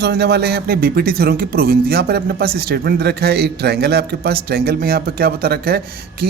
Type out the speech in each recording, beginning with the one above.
समझने वाले हैं अपने बीपीटी थ्योरम की प्रूविंग। तो यहाँ पर अपने पास स्टेटमेंट दे रखा है, एक ट्रायंगल है आपके पास। ट्रायंगल में यहाँ पर क्या बता रखा है कि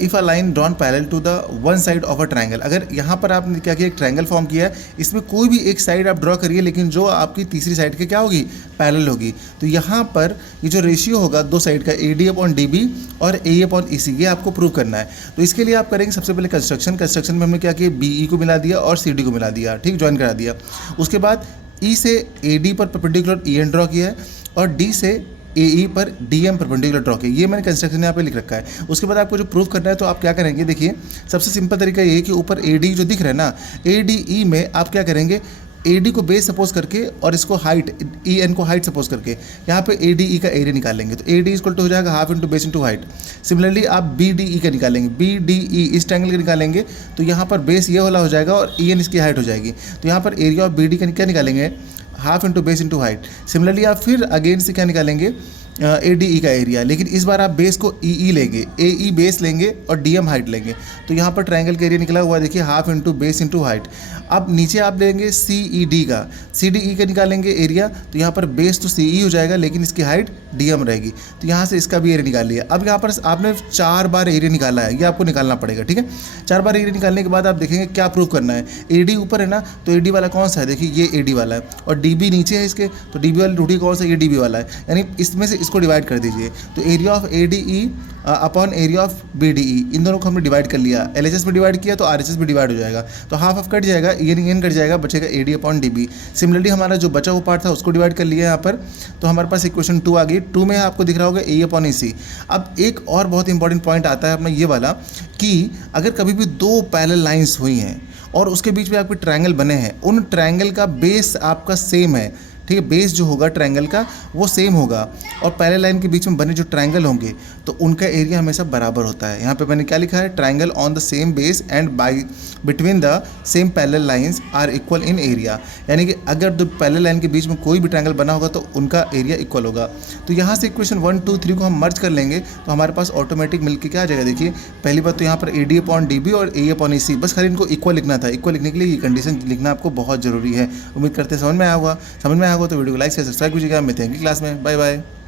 if a line drawn parallel to the one side of a triangle. अगर यहाँ पर आपने क्या किया, एक ट्रायंगल फॉर्म किया है, इसमें कोई भी एक साइड आप ड्रॉ करिए, लेकिन जो आपकी तीसरी साइड के क्या होगी, पैरेलल होगी। तो यहाँ पर ये जो रेशियो होगा दो साइड का, A D upon D B और ए अपॉन ई सी, ये आपको प्रूव करना है। तो इसके लिए आप करेंगे सबसे पहले कंस्ट्रक्शन में हमने क्या किया, बी ई को मिला दिया और सी डी को मिला दिया, ठीक, ज्वाइन करा दिया। उसके बाद ई से ए डी पर परपेंडिकुलर ई एन ड्रॉ किया है और डी से ए ई पर डी एम परपेंडिकुलर ड्रॉ किया। ये मैंने कंस्ट्रक्शन यहाँ पे लिख रखा है। उसके बाद आपको जो प्रूफ करना है, तो आप क्या करेंगे, देखिए सबसे सिंपल तरीका ये है कि ऊपर ए डी जो दिख रहा है ना, ए डी ई में आप क्या करेंगे, ए डी को बेस सपोज करके और इसको हाइट ई एन को हाइट सपोज करके यहाँ पे ए डी ई का एरिया निकालेंगे। तो ए डी इक्वल टू हो जाएगा half into base into height. Similarly आप बी डी ई का निकालेंगे, बी डी ई इस ट्रायंगल का निकालेंगे, तो यहाँ पर बेस ये वाला हो जाएगा और ई एन इसकी हाइट हो जाएगी। तो यहाँ पर एरिया ऑफ बी डी का क्या निकालेंगे, half into base into height. Similarly आप फिर अगेन से क्या निकालेंगे, ए डी ई का एरिया, लेकिन इस बार आप बेस को ई ई लेंगे, ए ई बेस लेंगे और डी एम हाइट लेंगे। तो यहाँ पर ट्रायंगल का एरिया निकला हुआ है, देखिए half into base into height. अब नीचे आप लेंगे सी ई डी का, सी डी ई का निकालेंगे एरिया, तो यहाँ पर बेस तो सी ई हो जाएगा लेकिन इसकी हाइट डी एम रहेगी। तो यहाँ से इसका भी एरिया निकाल लिया। अब यहाँ पर आपने 4 बार एरिया निकाला है, ये आपको निकालना पड़ेगा, ठीक है। 4 बार एरिया निकालने के बाद आप देखेंगे क्या प्रूव करना है। ए डी ऊपर है ना, तो ए डी वाला कौन सा है, देखिए ये ए डी वाला है, और डी बी नीचे है इसके, तो डी बी वाली टूटी कौन सा, ये डी बी वाला है, यानी इसमें से इसको डिवाइड कर दीजिए। तो area of A D E upon area of B D E, इन दोनों को हमने डिवाइड कर लिया। एल एच एस में डिवाइड किया तो आर एच एस में डिवाइड हो जाएगा, तो हाफ ऑफ कट जाएगा, एन कट जाएगा, बचेगा A D upon D B. Similarly हमारा जो बचा हुआ पार्ट था उसको डिवाइड कर लिया यहाँ पर, तो हमारे पास इक्वेशन 2 आ गई। 2 में आपको दिख रहा होगा ए अपॉन ई सी। अब एक और बहुत इंपॉर्टेंट पॉइंट आता है अपना ये वाला, कि अगर कभी भी 2 पैरेलल लाइंस हुई हैं और उसके बीच में आपके ट्रायंगल बने हैं, उन ट्रायंगल का बेस आपका सेम है, ठीक है, बेस जो होगा ट्रायंगल का वो सेम होगा, और पैरेलल लाइन के बीच में बने जो ट्रायंगल होंगे तो उनका एरिया हमेशा बराबर होता है। यहाँ पे मैंने क्या लिखा है, triangle on the same base and by between the same parallel lines are equal in area, यानी कि अगर दो पैरेलल लाइन के बीच में कोई भी ट्रायंगल बना होगा तो उनका एरिया इक्वल होगा। तो यहाँ से इक्वेशन 1, 2, 3 को हम मर्ज कर लेंगे तो हमारे पास ऑटोमेटिक मिलकर क्या आ जाएगा, देखिए पहली बात तो यहाँ पर A D upon D B और ए अपॉन ई सी, बस खाली इनको इक्वल लिखना था। इक्वल लिखने के लिए ये कंडीशन लिखना आपको बहुत जरूरी है। उम्मीद करते हैं समझ में आया होगा तो वीडियो को लाइक से सब्सक्राइब कीजिएगा। मिलते हैं अगली क्लास में, बाय बाय।